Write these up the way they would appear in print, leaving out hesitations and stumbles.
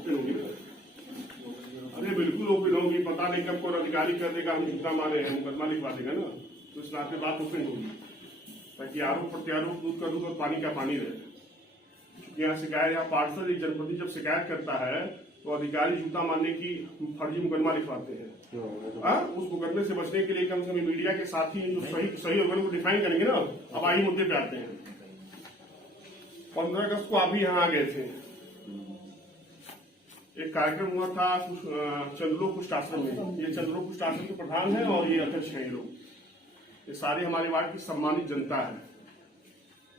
Open होगी ना? अरे बिल्कुल ओपन होगी, पता नहीं कब कौन अधिकारी कर देगा, हम झूठा मारे हैं, मुकदमा लिखवा देगा ना, तो इस नाते बात ओपन होगी ताकि आरोप प्रत्यारोप दूध का दूध और पानी का पानी रहे। क्योंकि यहाँ शिकायत, यहाँ पार्षद जनप्रति जब शिकायत करता है तो अधिकारी झूठा मानने की फर्जी मुकदमा लिखवाते हैं। उस मुकदमे से बचने के लिए कम से कम मीडिया के साथी जो सही ऑर्गन को डिफाइन करेंगे ना। अब आइए मुद्दे पे आते हैं। 15 अगस्त को आप भी यहाँ आ गए थे, एक कार्यक्रम हुआ था चंद्रलोक कुष्ठ आश्रम में। ये चंद्रलोक कुष्ठ आश्रम के प्रधान है और ये अध्यक्ष है। ये लोग, ये सारे हमारे वार्ड की सम्मानित जनता है,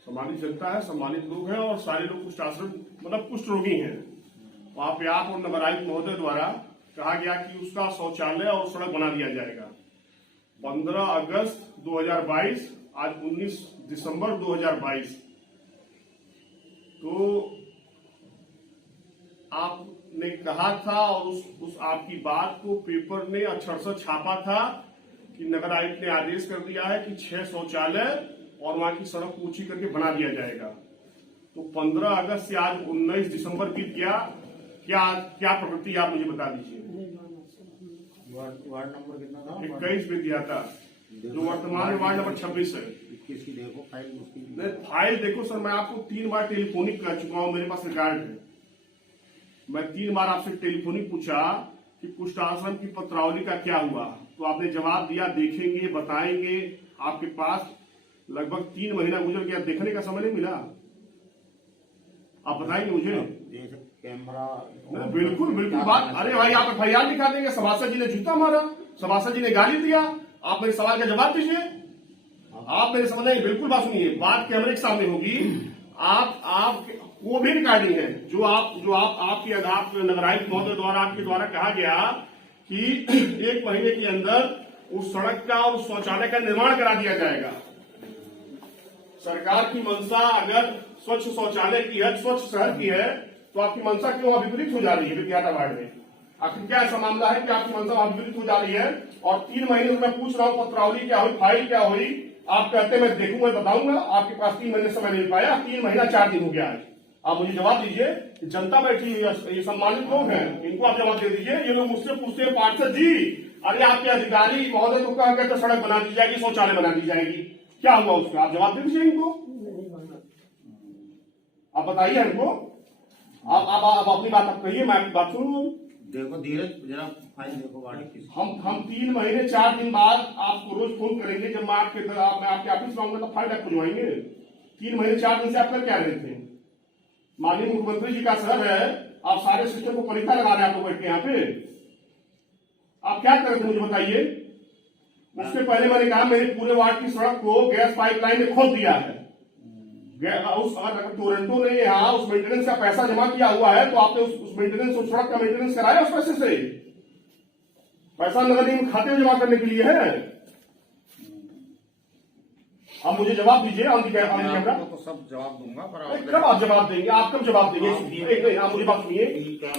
सम्मानित जनता है, सम्मानित लोग हैं और सारे लोग कुष्ठ आश्रम मतलब कुष्ठ रोगी हैं। वहां पे आप और नगर आयुक्त महोदय द्वारा कहा गया कि उसका शौचालय और सड़क बना दिया जाएगा। 15 अगस्त 2022, आज 19 दिसंबर 2022, तो आपने कहा था और उस आपकी बात को पेपर ने अक्षरशः छापा था कि नगर आयुक्त ने आदेश कर दिया है कि 6 शौचालय और वहां की सड़क ऊंची करके बना दिया जाएगा। तो 15 अगस्त से आज 19 दिसंबर बीत गया, क्या प्रवृत्ति आप मुझे बता दीजिए। वार्ड नंबर कितना था? 21 बीत गया था, जो वर्तमान में वार्ड नंबर 26 है। 21 की देखो फाइल। फाइल देखो सर, मैं आपको 3 बार टेलीफोनिक कर चुका हूं, मेरे पास रिकॉर्ड है। मैं 3 बार आपसे टेलीफोनिक पूछा कि कुष्ठ आश्रम की पत्रावली का क्या हुआ, तो आपने जवाब दिया देखेंगे, बताएंगे। आपके पास लगभग 3 महीना गुजर गया, देखने का समय नहीं मिला। आप बताएंगे मुझे? कैमरा बिल्कुल बिल्कुल बात। अरे भाई आप FIR दिखा देंगे, सभासद जी ने जूता मारा, सभासद जी ने गाली दिया, आप मेरे सवाल का जवाब दीजिए। आप मेरे समझ नहीं, बिल्कुल बात सुनिए, बात कैमरे के सामने होगी। आप वो भी रिकॉर्डिंग है जो आपकी नगर आयुक्त महोदय द्वारा आपके द्वारा कहा गया कि 1 महीने के अंदर उस सड़क का और उस शौचालय का निर्माण करा दिया जाएगा। सरकार की मंशा अगर स्वच्छ शौचालय की है, स्वच्छ शहर की है, तो आपकी मंशा क्यों विपरीत हो जा रही है विद्याटा वार्ड में? आखिर क्या ऐसा मामला है कि आपकी मंशा विपरीत हो जा रही है? और 3 महीने से मैं पूछ रहा हूं पत्रावली क्या हुई, फाइल क्या हुई, आप कहते मैं देखूंगा, बताऊंगा। आपके पास 3 महीने समय नहीं पाया, 3 महीना 4 दिन हो गया है। आप मुझे जवाब दीजिए। जनता बैठी है, ये सम्मानित लोग हैं, इनको आप जवाब दे दीजिए। ये लोग मुझसे पूछते हैं पार्षद जी, अरे आपके अधिकारी महोदय तो कहा कहते सड़क बना दी जाएगी, शौचालय बना दी जाएगी, क्या हुआ उसका? आप जवाब दे दीजिए इनको, आप बताइए हमको। आप अपनी बात आप कहिए, मैं आपकी बात सुनूं। देखो धीरज जरा फाइल देखो गाड़ी की। हम 3 महीने 4 दिन बाद आपको रोज फोन करेंगे। जब मैं आपके ऑफिस में आऊंगा तो फाइल आप खुलवाएंगे। 3 महीने 4 दिन से आप कर क्या रहे थे? माननीय मुख्यमंत्री जी का शहर है, आप सारे सिस्टम को परीक्षा लगा रहे हैं, आपको बैठ के यहाँ पे आप क्या कर रहे थे मुझे बताइए। उससे पहले मैंने कहा मेरे पूरे वार्ड की सड़क को गैस पाइपलाइन ने खोद दिया है। टोरेंटो ने यहाँ उस मेंटेनेंस का पैसा जमा किया हुआ है, तो आपने उस मेंटेनेंस, उस सड़क का मेंटेनेंस कराया उस पैसे से? पैसा नगर निगम खाते में जमा करने के लिए है। आप मुझे जवाब दीजिए। कैमरा तो सब जवाब दूंगा, पर कब आप जवाब देंगे? आप कब जवाब देंगे? नहीं, आप मुझे बात सुनिए।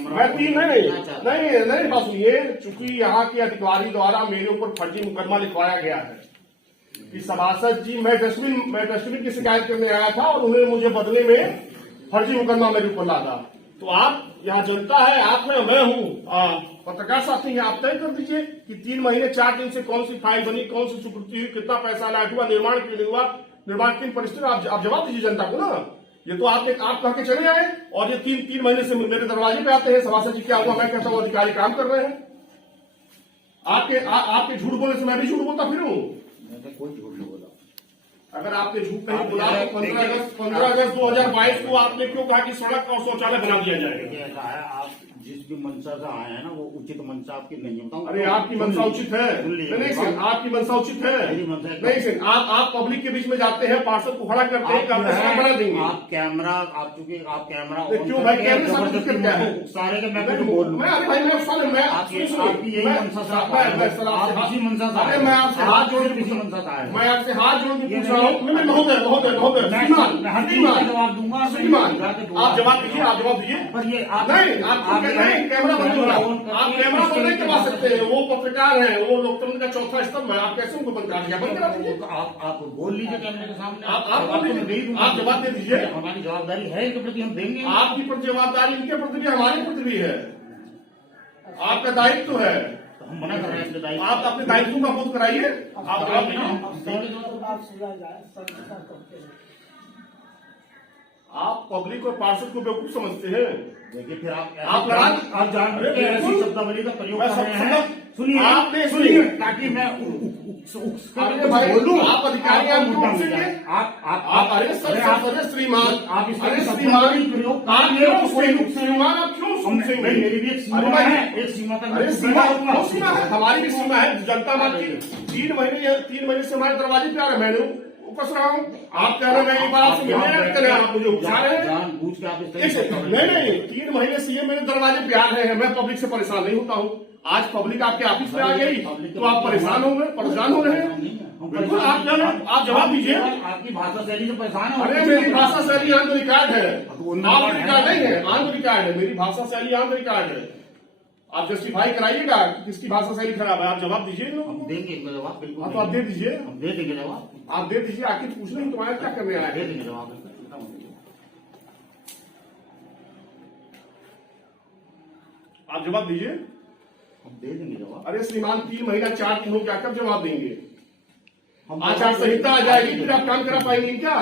मैं 3 नहीं बात सुनिए। चूंकि यहाँ के अधिकारी द्वारा मेरे ऊपर फर्जी मुकदमा लिखवाया गया है कि सभासद जी, मैं डस्टबिन की शिकायत करने आया था और उन्होंने मुझे बदले में फर्जी मुकदमा मेरे ऊपर लादा। तो आप यहाँ जनता है, आप में मैं हूँ, पत्रकार साथी हैं, आप तय कर दीजिए कि 3 महीने 4 दिन से कौन सी फाइल बनी, कौन सी स्वीकृति हुई, कितना पैसा लाट हुआ, निर्माण क्यों नहीं हुआ, निर्माण किन परिस्थिति। आप जवाब दीजिए जनता को ना। ये तो आप कह के चले आए और ये 3 महीने से मेरे दरवाजे पे आते हैं, सभासद जी क्या हुआ, मैं कहता हूँ अधिकारी काम कर रहे हैं। आपके झूठ बोलने से मैं भी झूठ बोलता फिरूं? कोई झूठ नहीं बोला। अगर आपने झूठ नहीं बोला तो 15 अगस्त 2022 को आपने क्यों कहा कि सड़क और शौचालय बना दिया जाएगा? ऐसा है, आप जिस भी मंशा से आए हैं ना, वो उचित मंशा आपकी नहीं है। बताऊं? अरे आपकी मंशा उचित है। नहीं सर, आपकी मंशा उचित है। नहीं सर, आप पब्लिक के बीच में जाते हैं, पार्षद को खड़ा करते हैं, बना देंगे। आप कैमरा, आप चूंकि आप कैमरा क्यों भाई, कैमरे सामने दिक्कत क्या है? सारे का मैं बोल मैं अरे भाई मैं आपकी यही मंशा से आप इसी मंशा से आए। मैं आपसे हाथ जोड़ के किसी मंशा से आए। मैं आपसे हाथ जोड़ के पूछ रहा हूँ। महोदय जवाब दूंगा। आप जवाब दीजिए, आप जवाब दीजिए। पर ये नहीं, आप नहीं, कैमरा बंद होगा। आप कैमरा बंद नहीं करवा सकते हैं, वो पत्रकार है, वो लोकतंत्र का चौथा स्तंभ है, आप कैसे उनको बंद करा दिया? बंद करा दीजिए। आप बोल लीजिए कैमरे के सामने। आप जवाब दे दीजिए। हमारी जवाबदारी है इनके प्रति, हम देंगे। आपकी जवाबदारी इनके प्रति भी, हमारे प्रति भी है। आपका दायित्व है, तो हम मना कर रहे हैं अपने दायित्व। आप अपने दायित्व का बोध कराइए। आप पब्लिक और पार्षद को बेवकूफ समझते हैं। देखिए फिर आप लड़ा, आप जान रहे हैं ऐसी शब्दावली का प्रयोग कर रहे हैं। सुनिए, आपने सुनिए, ताकि मैं बोलूं। आप अधिकारी आप अरे सर श्रीमान, आप इस अरे श्रीमान प्रयोग श्रीमान आप क्यों सुनते हैं? मेरी भी एक सीमा है, एक सीमा तक। अरे सीमा है, हमारी भी सीमा है। जनता मांगती 3 महीने से हमारे दरवाजे पे आ रहे, मैंने उपस रहा हूँ। आप कह रहे हैं बात से मिलने, आप मुझे उकसा रहे हैं। जानबूझ के आप नहीं, 3 महीने से ये मेरे दरवाजे पे आ रहे हैं। मैं पब्लिक से परेशान नहीं होता हूँ। आज पब्लिक आपके ऑफिस में आ गई तो आप परेशान हो रहे हैं। बिल्कुल, आप जवाब दीजिए। आपकी भाषा शैली से परेशान है। अरे मेरी भाषा शैली ऑन द रिकॉर्ड है, ऑफ रिकॉर्ड नहीं है, ऑन द रिकॉर्ड है। मेरी भाषा शैली ऑन द रिकॉर्ड है। आप जस्टिफाई कराइएगा कि किसकी भाषा शैली खराब है। आप जवाब दीजिए। हम देंगे जवाब, बिल्कुल। तो आप दे दीजिए, हम दे देंगे जवाब। आप दे दीजिए। आखिर पूछने ही तुम्हारा क्या करने आया दे है? देंगे जवाब। आप जवाब दीजिए। हम दे देंगे जवाब। अरे श्रीमान, 3 महीना 4 दिन हो गया, कब जवाब देंगे? आचार संहिता आ जाएगी फिर आप काम करा पाएंगे क्या?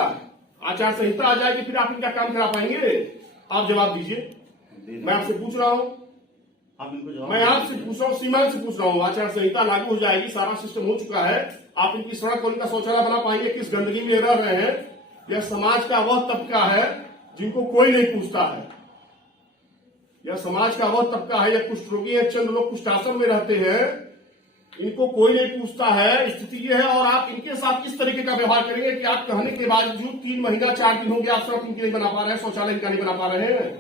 आचार संहिता आ जाएगी फिर आप इनका काम करा पाएंगे? आप जवाब दीजिए। मैं आपसे पूछ रहा हूँ, आप इनको जवाब। मैं आपसे पूछ रहा हूँ, सीमा से पूछ रहा हूँ। आचार संहिता लागू हो जाएगी, सारा सिस्टम हो चुका है। आप इनकी सड़क और इनका शौचालय बना पाएंगे? किस गंदगी में रह रहे हैं? यह समाज का वह तबका है जिनको कोई नहीं पूछता है। यह समाज का वह तबका है, यह कुष्ठ रोगी है, चंद लोग कुष्ठासन में रहते हैं, इनको कोई नहीं पूछता है। स्थिति यह है। और आप इनके साथ किस तरीके का व्यवहार करेंगे कि आप कहने के बावजूद 3 महीना 4 दिन हो गया, आप सड़क इनकी नहीं बना पा रहे हैं, शौचालय इनका नहीं बना पा रहे हैं?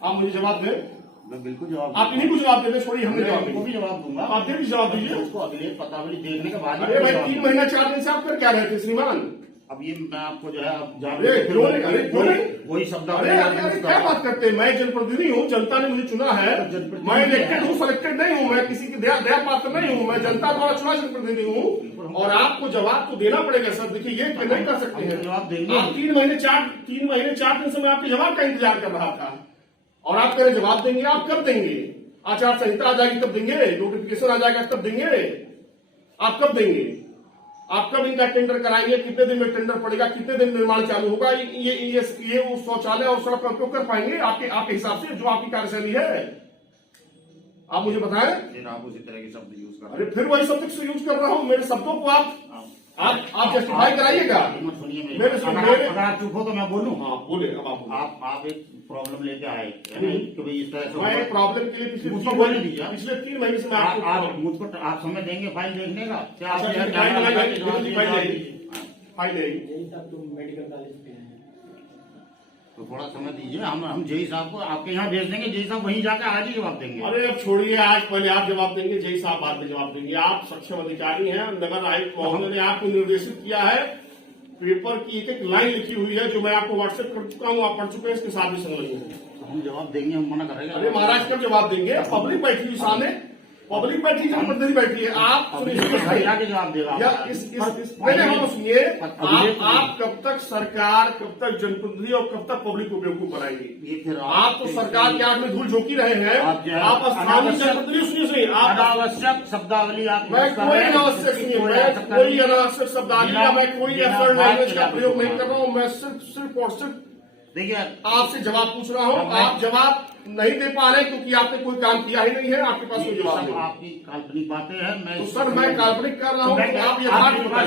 आप मुझे जवाब दें। मैं बिल्कुल जवाब। आप इन्हीं को जवाब देते, छोड़िए हमने जवाब को भी जवाब दूंगा। आप भी जवाब दीजिए। उसको अभिलेख पत्रावली देखने के बाद। अरे भाई, 3 महीना 4 दिन से आप कर क्या रहे थे श्रीमान? अब ये मैं आपको जो है जान वही शब्द। अरे क्या बात करते हैं? मैं जनप्रतिनिधि हूँ, जनता ने मुझे चुना है। मैं इलेक्टेड हूँ, सिलेक्टेड नहीं हूँ, मैं किसी की दया पात्र नहीं हूँ, मैं जनता द्वारा चुना जनप्रतिनिधि हूँ। और आपको जवाब तो देना पड़ेगा सर। देखिए, ये नहीं कर सकते हैं जवाब देंगे। आप 3 महीने 4 दिन से मैं आपके जवाब का इंतजार कर रहा था और आप कह रहे जवाब देंगे। आप कब देंगे? आचार संहिता आ जाएगी तब देंगे, नोटिफिकेशन आ जाएगा तब देंगे। आप कब देंगे? आप कब इनका टेंडर कराएंगे? कितने दिन में टेंडर पड़ेगा? कितने दिन निर्माण चालू होगा? ये उस शौचालय और सड़क का उपयोग कर पाएंगे आपके हिसाब से, जो आपकी कार्यशैली है? आप मुझे बताएं। फिर आप उसी तरह के शब्द यूज कर। अरे फिर वही शब्द से यूज कर रहा हूं। मेरे शब्दों को आप जस्टिफाई कराइएगा। अगर चुप हो तो मैं बोलूं। हाँ बोले। अब आप एक प्रॉब्लम लेके आए कि भाई इस तरह से। मैं प्रॉब्लम के लिए मुझको बोलने दीजिए। पिछले 3 महीने से मैं आप मुझको आप समय देंगे फाइल देखने का? क्या आप फाइल मेडिकल कॉलेज पे हैं, तो थोड़ा समय दीजिए। हम जय साहब को आपके यहाँ भेज देंगे। जय साहब वहीं जाकर आज ही जवाब देंगे। अरे अब छोड़िए, आज पहले आप जवाब देंगे, जय साहब बाद में जवाब देंगे। आप सक्षम अधिकारी हैं। नगर आयुक्त महोदय ने आपको निर्देशित किया है। पेपर की एक लाइन लिखी हुई है जो मैं आपको व्हाट्सएप कर चुका हूँ, आप पढ़ चुके हैं, इसके साथ भी समझ लेंगे। हम जवाब देंगे, हम मना करेंगे। अरे महाराज कब जवाब देंगे? पब्लिक बैठी हुई सामने, पब्लिक बैठी जनप्रतिनिधि बैठी है। आप जाके जवाब देगा। सुनिए, आप कब तक सरकार, कब तक जनप्रतिनिधि और कब तक पब्लिक को बेवकूफ बनाएंगे? आप तो सरकार के आग में धूल झोंकी रहे हैं। आप स्थानीय जनप्रतिनिधि सुनिए, आप अनावश्यक शब्दावली मैं कोई अनावश्यक शब्दावली या मैं कोई ऐसा लैंग्वेज का प्रयोग नहीं कर रहा हूँ। मैं सिर्फ और सिर्फ देखिए आपसे जवाब पूछ रहा हूँ। आप जवाब नहीं दे पा रहे क्योंकि आपने कोई काम किया ही नहीं है। आपके पास कोई जवाब नहीं। आपकी काल्पनिक बातें हैं। मैं तो सर मैं काल्पनिक कर रहा हूँ, आप ये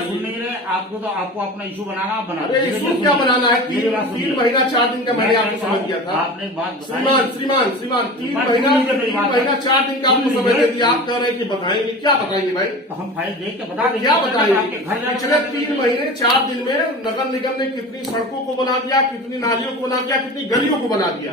सुन नहीं रहे। आपको अपना इशू बनाना, आप बना। अरे इशू क्या बनाना है? 3 महीना 4 दिन का मैंने आपको समझ दिया था। आपने बात श्रीमान 3 महीना 4 दिन का आपको समय दे दिया। आप कह रहे हैं कि बताएंगे, क्या बताएंगे भाई? तो हम फाइल देख के बता देंगे। क्या बताएंगे? पिछले 3 महीने 4 दिन में नगर निगम ने कितनी सड़कों को बना दिया, कितनी नालियों को बना दिया, कितनी गलियों को बना दिया?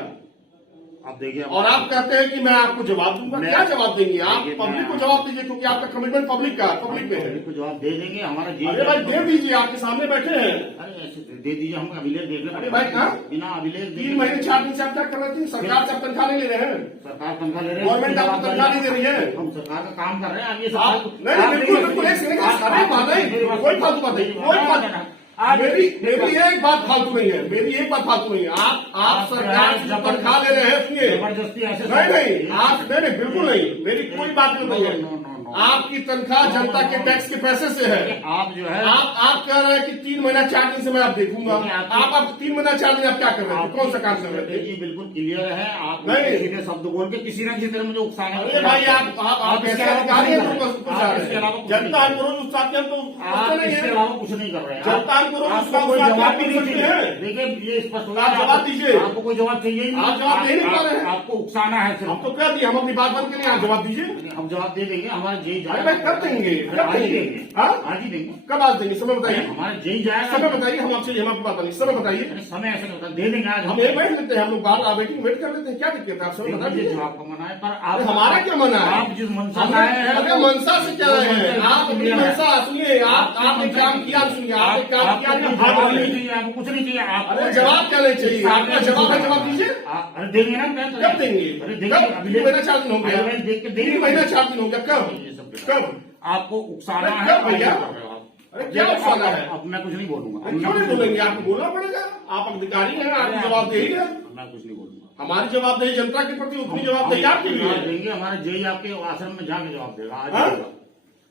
अब देखिए, और आप कहते हैं कि मैं आपको जवाब दूंगा। क्या जवाब देंगे आप? देखिए, पब्लिक को जवाब दीजिए, क्योंकि आपका कमिटमेंट पब्लिक का पब्लिक में है। पब्लिक को जवाब दे देंगे। हमारा जी अरे भाई दे दीजिए, आपके सामने बैठे हैं। अरे ऐसे दे दीजिए, हम अभिलेख देख रहे हैं। अरे भाई हाँ? बिना अभिलेख 3 महीने 4 दिन से आप क्या कर रहे थे? सरकार से आप तनख्वाह नहीं ले रहे हैं, सरकार तनख्वाह ले रही है, गवर्नमेंट आपको तनख्वाह नहीं दे रही है। हम सरकार का काम कर रहे हैं। अब ये आप नहीं बिल्कुल बिल्कुल एक सेकंड, अरे बात नहीं, कोई फालतू बात नहीं, कोई बात। मेरी एक बात फालतू नहीं है, मेरी एक बात फालतू नहीं है। आप सरकार से तनख्वाह ले रहे हैं, सुनिए, जबरदस्ती ऐसे नहीं आप नहीं बिल्कुल नहीं, मेरी कोई बात नहीं है। आपकी तनख्वाह जनता के टैक्स के पैसे से है। आप जो है आप कह रहे हैं कि 3 महीना 4 दिन से मैं आप देखूंगा। आप 3 महीना 4 दिन आप क्या कर रहे थे? कौन सा काम कर रहे थे? जी बिल्कुल क्लियर है। आप नहीं। सीधे शब्द बोल के किसी न किसी तरह मुझे उकसाना। अरे भाई आप कैसे अधिकारी हैं? जनता हमको उकसाते हैं, हम तो आप नहीं इसके है। अलावा कुछ नहीं कर रहे हैं। जनता हमको आपको कोई जवाब भी नहीं सकते चाहिए। हैं। देखिए ये स्पष्ट हो आप गया, जवाब दीजिए। आपको कोई जवाब चाहिए ही नहीं। आप जवाब दे नहीं पा रहे हैं। आपको उकसाना है सिर्फ। हम तो कह दिए, हम अपनी बात बंद करें, आप जवाब दीजिए। हम जवाब दे देंगे। हमारा जेई अरे भाई कब देंगे? कब देंगे? हाँ? आज ही देंगे। कब आज देंगे? समय बताइए, हमारा जेई जाएगा। समय बताइए, हम आपसे हम आपको बात नहीं, समय बताइए। अरे समय ऐसे नहीं होता, दे देंगे आज हम एक बैठ लेते हैं, हम लोग बाहर वेटिंग वेट कर लेते हैं, क्या दिक्कत है? आप समय बता दीजिए। जो आपका मना है, पर अरे आप हमारा क्या मना है? आप जिस मनसा से आए हैं, अरे मनसा से क्या है? आप अपनी मनसा सुनिए, आपने काम किया, सुनिए, आपने काम किया, आपको भाग जवाब रहे नहीं हैं। चाहिए, आपको कुछ नहीं चाहिए। आप अरे जवाब क्या नहीं चाहिए? आपका जवाब है, जवाब दीजिए। अरे देंगे ना, मैं कब देंगे? अरे कब? देंगे। 3 महीना 4 दिन हो गया। अभिलेख देख के 3 महीना 4 दिन हो गया। ये सब कब? कब? आपको उकसाना अरे है। कब भैया? आप कर रहे हो आप। अरे क्या उकसाना है? अब मैं कुछ नहीं बोलूंगा। अरे क्यों नहीं बोलेंगे? आपको बोलना पड़ेगा, आप अधिकारी हैं, आपकी जवाबदेही है। मैं कुछ नहीं बोलूंगा। हमारी जवाबदेही जनता के प्रति, उतनी जवाबदेही आपकी भी जवाब है। देंगे। हमारे जेई आपके आश्रम में जाके जवाब देगा आज हाँ? देगा।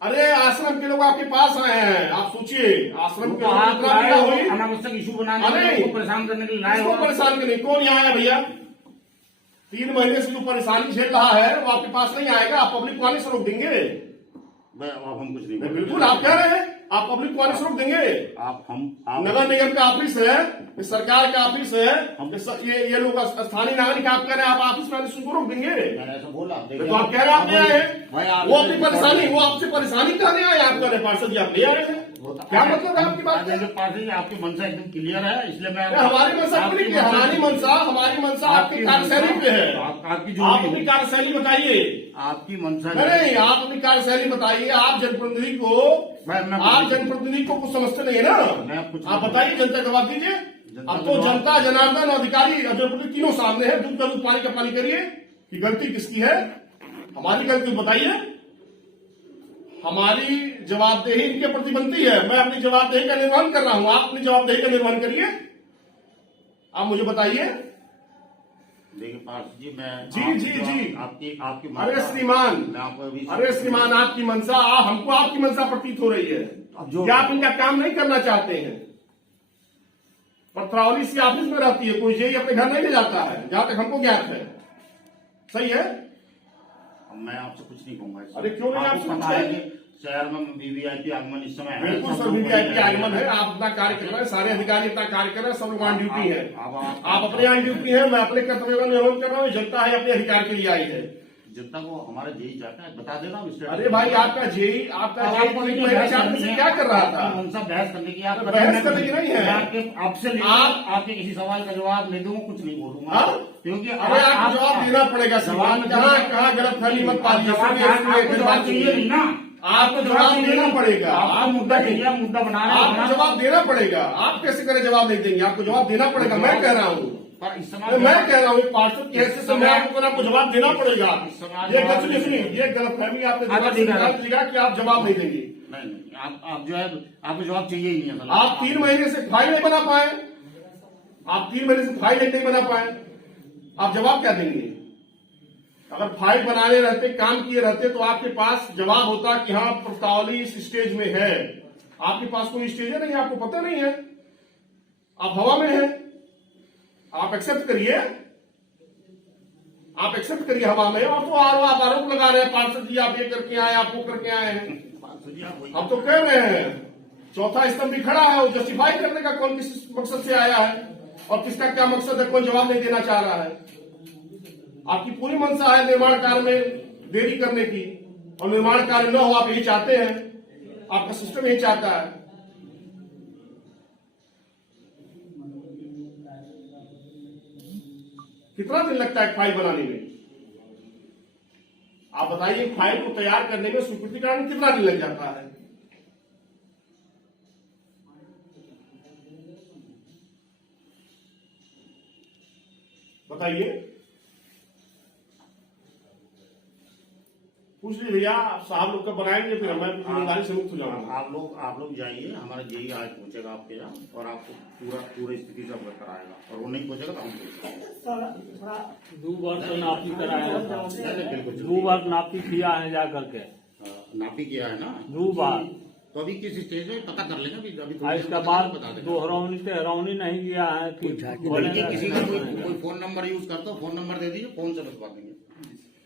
अरे आश्रम के लोग आपके पास आए हैं, आप सोचिए, आश्रम के लोग आप इतना लाए पीड़ा हो हुई, अनावश्यक इशू बनाने के अरे! लिए, उनको परेशान करने के लिए लाए इसको हो। परेशान के नहीं। कौन यहाँ आया भैया? 3 महीने से जो परेशानी झेल रहा है वो आपके पास नहीं आएगा। आप पब्लिक वाले से रोक देंगे? अब हम कुछ नहीं नहीं, बोलेंगे। बिल्कुल आप कह रहे हैं, आप पब्लिक वाले से रोक देंगे? आप नगर निगम का ऑफिस है, ये सरकार का ऑफिस है, ये लोग स्थानीय नागरिक, आप कह रहे हैं आप ऑफिस वाले से उनको रोक देंगे? मैंने ऐसा बोला। तो आप कह रहे हैं आप ले आए भाई, हैं, आप वो अपनी परेशानी, वो आपसे परेशानी करने आए, आप कह रहे हैं पार्षद जी आप ले आए हैं। क्या मतलब है आपकी बात? पार्टी आपकी मंशा एकदम क्लियर है, इसलिए मैं हमारी मंशा पूरी की, हमारी मंशा आपकी कार्यशैली पे है। आपकी जो आप अपनी कार्यशैली बताइए। आपकी मंशा नहीं, आप अपनी कार्यशैली बताइए। आप जनप्रतिनिधि को, आप जनप्रतिनिधि को कुछ समझते नहीं है ना? आप बताइए, जनता जवाब दीजिए। अब तो जनता, जनार्दन, अधिकारी और जनप्रतिनिधि तीनों सामने है। दूध का दूध, पानी का पानी करिए कि गलती किसकी है। हमारी गलती बताइए। हमारी जवाबदेही इनके प्रति बनती है। मैं अपनी जवाबदेही का निर्वहन कर रहा हूं, आप अपनी जवाबदेही का निर्वहन करिए। आप मुझे बताइए। देखिए पार्षद जी, मैं जी आपकी अरे श्रीमान, मैं आपको अभी अरे श्रीमान, आपकी मंशा, हमको आपकी मंशा प्रतीत हो रही है अब जो क्या आप इनका काम नहीं करना चाहते हैं? पथरावली से ऑफिस में रहती है, कोई जेई अपने घर नहीं ले जाता है, जहां तक हमको ज्ञात है। सही है? मैं आपसे कुछ नहीं कहूंगा। अरे क्यों नहीं? आपसे पता है कि शहर में वीवीआईपी आगमन इस समय है। बिल्कुल सर, वीवीआईपी आगमन है। आप अपना कार्य कर रहे हैं, सारे अधिकारी अपना कार्य कर रहे हैं, सब लोग ऑन ड्यूटी है। आप अपने ऑन ड्यूटी है, मैं अपने कर्तव्य का निर्वहन कर रहा हूँ। जनता है अपने अधिकार के लिए आई है। जनता को हमारा जेई जाता है, बता देना। अरे भाई आपका जेई क्या कर रहा था? उनसे बहस करने की, आप बहस करने की नहीं है। आपसे आपके किसी सवाल का जवाब नहीं दूंगा, कुछ नहीं बोलूंगा, क्योंकि अरे आपको जवाब देना पड़ेगा। सवाल कहाँ गलत फैली मत पालिए। आपको जवाब चाहिए नहीं ना, आपको जवाब देना पड़ेगा। आप मुद्दा चाहिए, मुद्दा बना रहे हैं, आपको जवाब देना पड़ेगा। आप कैसे करें जवाब नहीं देंगे? आपको जवाब देना पड़ेगा। मैं कह रहा हूँ, पर इस समय मैं कह रहा हूँ, पार्षद कैसे समय आपको जवाब देना पड़ेगा। ये सुनिए, ये गलतफहमी आपने दिखा कि आप जवाब नहीं देंगे। नहीं, आप जो है आपको जवाब चाहिए ही नहीं। आप 3 महीने से फाइल नहीं बना पाए, आप 3 महीने से फाइल नहीं बना पाए, आप जवाब क्या देंगे? अगर फाइल बनाने रहते, काम किए रहते, तो आपके पास जवाब होता कि हाँ प्रस्तावली इस स्टेज में है। आपके पास कोई स्टेज है नहीं, आपको पता नहीं है, आप हवा में है। आप एक्सेप्ट करिए, आप एक्सेप्ट करिए हवा में। और तो आप आरोप लगा रहे हैं, पार्षद जी आप ये करके आए, आप वो करके आए हैं। अब तो कह रहे हैं चौथा स्तंभ भी खड़ा है, वो जस्टिफाई करने का कौन किस मकसद से आया है और किसका क्या मकसद है, कौन जवाब नहीं देना चाह रहा है। आपकी पूरी मंशा है निर्माण कार्य में देरी करने की, और निर्माण कार्य न हो आप यही चाहते हैं, आपका सिस्टम यही चाहता है। कितना दिन लगता है फाइल बनाने में? आप बताइए, फाइल को तैयार करने में स्वीकृतिकरण में कितना दिन लग जाता है? बताइए, पूछ लीजिए भैया, आप साहब लोग का बनाएंगे फिर मैं जिम्मेदारी से मुक्त हो जाऊंगा। आप लोग जाइए, हमारा जेई आज पहुंचेगा आपके यहाँ और आपको पूरी स्थिति से अवगत कराएगा, और वो नहीं पहुंचेगा तो हम थोड़ा 2 बार तो नापी कराया था, बिल्कुल 2 बार नापी किया है जा करके, नापी किया है ना 2 बार। तो अभी किस स्टेज में पता कर लेंगे, अभी और इसके बाद दोहरौनी तेहरौनी नहीं किया है कि बोलेंगे किसी का कोई फोन नंबर यूज करता हो, फोन नंबर दे दीजिए, फोन से बता देंगे।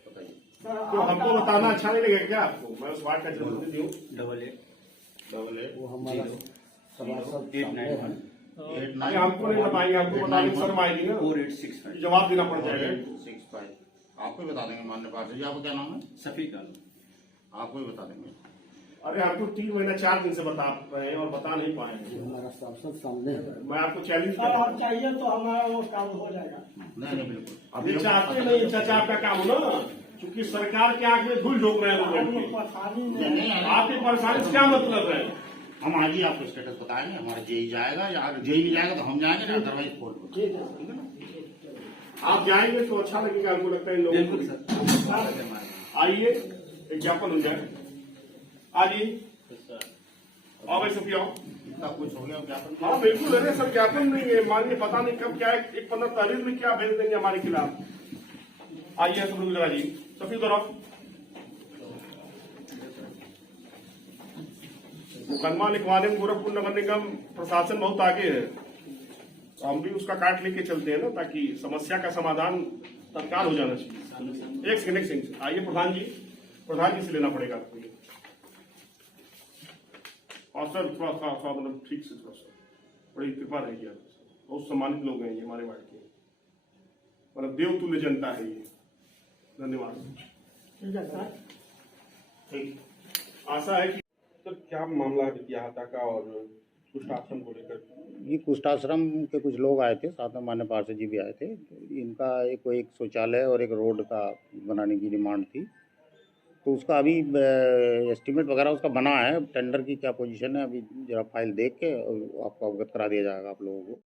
बताइए, तो हमको बताना अच्छा नहीं लगेगा क्या आपको? मैं उस बात का जवाब दूँ। 8888 वो हमारा सभासद 891 अरे हमको नहीं बताएंगे, हमको बताने में शर्म आएगी ना, 4865 जवाब देना पड़ जाएगा। 4865 आपको ही बता देंगे मान्य पार्षद जी। आपका क्या नाम है? सफीक आपको ही बता देंगे। अरे हमको 3 महीना 4 दिन से बता रहे हैं और बता नहीं पाएंगे। हमारा सांसद सामने है। मैं आपको चैलेंज सर करता आप हूं। चाहिए तो हमारा वो काम हो जाएगा। नहीं बिल्कुल, अभी चाहते नहीं, चाचा आपका काम हो ना, क्योंकि सरकार के आंख में धूल झोंक रहे हैं लोग बैठ के। आपकी परेशानी से क्या मतलब है? हम आज ही आपको स्टेटस बताएंगे, हमारा जेई जाएगा, या जेई नहीं जाएगा तो हम जाएंगे, ना अदरवाइज कोर्ट को। ठीक है, आप जाएंगे तो अच्छा लगेगा, हमको लगता है इन लोगों को। आइए, एक ज्ञापन हो जाए। आइए, आओ भाई सब आओ। इतना कुछ हो गया ज्ञापन। हाँ बिल्कुल, अरे सर ज्ञापन नहीं है, मानिए पता नहीं कब क्या है, एक 15 तारीख में क्या भेज देंगे हमारे खिलाफ। आइए सब लोग जरा जी, सफी दौरा मुकदमा लिखवाने में गोरखपुर नगर निगम प्रशासन बहुत आगे है, तो हम भी उसका काट लेके चलते हैं ना, ताकि समस्या का समाधान तत्काल हो जाना चाहिए। एक सेकंड आइए प्रधान जी से लेना पड़ेगा आपको ये। और सर थोड़ा मतलब ठीक से थोड़ा सा बड़ी कृपा रहेगी आप, बहुत सम्मानित लोग हैं ये हमारे वार्ड के, मतलब देवतुल्य जनता है ये। धन्यवाद। ठीक है सर। ठीक, आशा है कि सर क्या मामला है विद्याहता का और कुछ आश्रम को लेकर? ये कुष्ठाश्रम के कुछ लोग आए थे, साथ में मान्य पार्षद जी भी आए थे। इनका एक शौचालय और एक रोड का बनाने की डिमांड थी, तो उसका अभी एस्टीमेट वगैरह उसका बना है। टेंडर की क्या पोजीशन है अभी जरा फाइल देख के आपको अवगत करा दिया जाएगा आप लोगों को।